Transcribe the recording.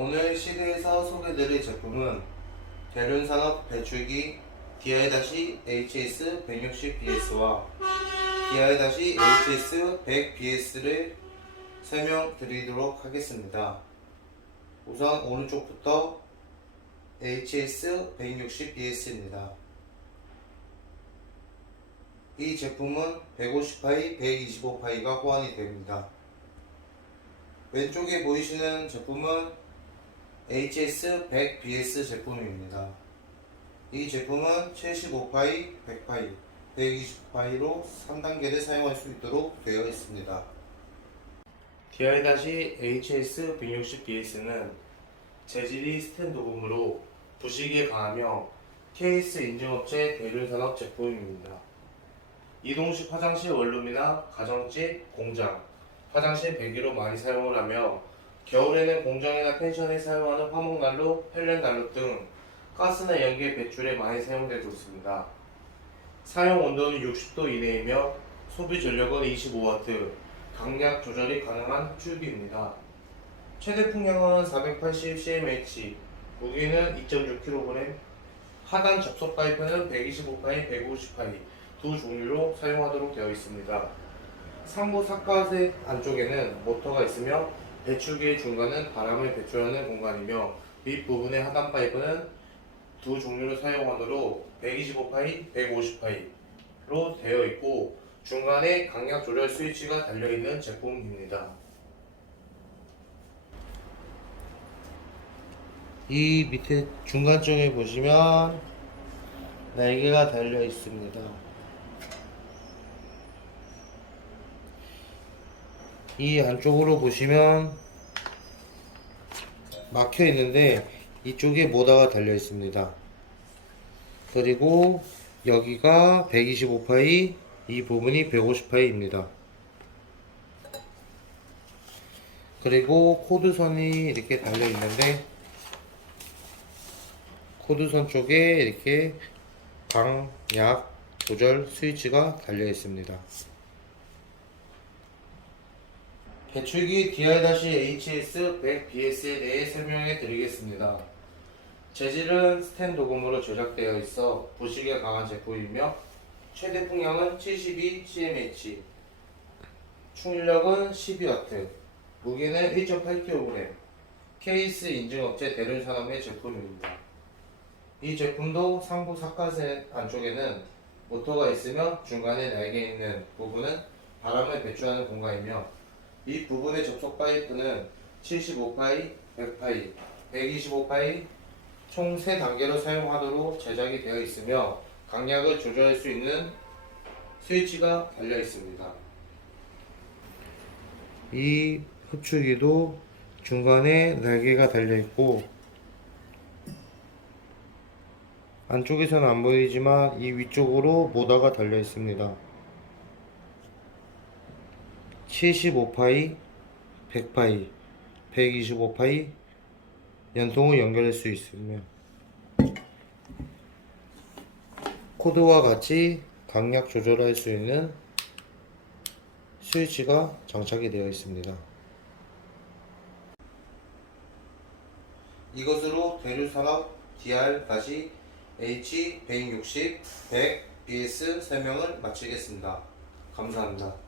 오늘 시드에서 소개드릴 제품은 대륜산업 배출기 DI-HS160BS와 DI-HS100BS를 설명드리도록 하겠습니다. 우선 오른쪽부터 HS160BS입니다. 이 제품은 150파이, 125파이가 호환이 됩니다. 왼쪽에 보이시는 제품은 HS100BS 제품입니다. 이 제품은 75파이, 100파이, 120파이로 3단계를 사용할 수 있도록 되어 있습니다. DI-HS160BS는 재질이 스탠드홈으로 부식에 강하며 케이스 인증업체 대륜산업 제품입니다. 이동식 화장실 원룸이나 가정집, 공장, 화장실 배기로 많이 사용을 하며 겨울에는 공장이나 펜션에 사용하는 화목난로, 펠렛난로 등 가스나 연기 배출에 많이 사용되고 있습니다. 사용 온도는 60도 이내이며 소비 전력은 25W, 강약 조절이 가능한 흡출기입니다. 최대 풍량은 480cmH, 무게는 2.6kg, 하단 접속 파이프는 125파이, 150파이 두 종류로 사용하도록 되어 있습니다. 상부 삿갓의 안쪽에는 모터가 있으며 배출기의 중간은 바람을 배출하는 공간이며 밑부분의 하단 파이프는 두 종류로 사용하도록 125파이, 150파이로 되어 있고 중간에 강약 조절 스위치가 달려 있는 제품입니다. 이 밑에 중간 쪽에 보시면 날개가 달려 있습니다. 이 안쪽으로 보시면 막혀 있는데 이쪽에 모다가 달려 있습니다. 그리고 여기가 125파이, 이 부분이 150파이입니다. 그리고 코드선이 이렇게 달려 있는데 코드선 쪽에 이렇게 강약 조절 스위치가 달려 있습니다. 배출기 DI-HS100BS에 대해 설명해 드리겠습니다. 재질은 스텐 도금으로 제작되어 있어 부식에 강한 제품이며 최대 풍량은 72cmH, 충력은 12W, 무게는 1.8kg, 케이스 인증업체 대륜산업의 제품입니다. 이 제품도 상부 삿갓의 안쪽에는 모터가 있으며 중간에 날개 있는 부분은 바람을 배출하는 공간이며 이 부분의 접속 파이프는 75파이, 100파이, 125파이 총 3단계로 사용하도록 제작이 되어 있으며 강약을 조절할 수 있는 스위치가 달려 있습니다. 이 흡출기도 중간에 날개가 달려 있고 안쪽에서는 안 보이지만 이 위쪽으로 모다가 달려 있습니다. 75파이, 100파이, 125파이 연통을 연결할 수 있으며 코드와 같이 강약 조절할 수 있는 스위치가 장착이 되어 있습니다. 이것으로 대류산업 DR-H160 100 BS 설명을 마치겠습니다. 감사합니다.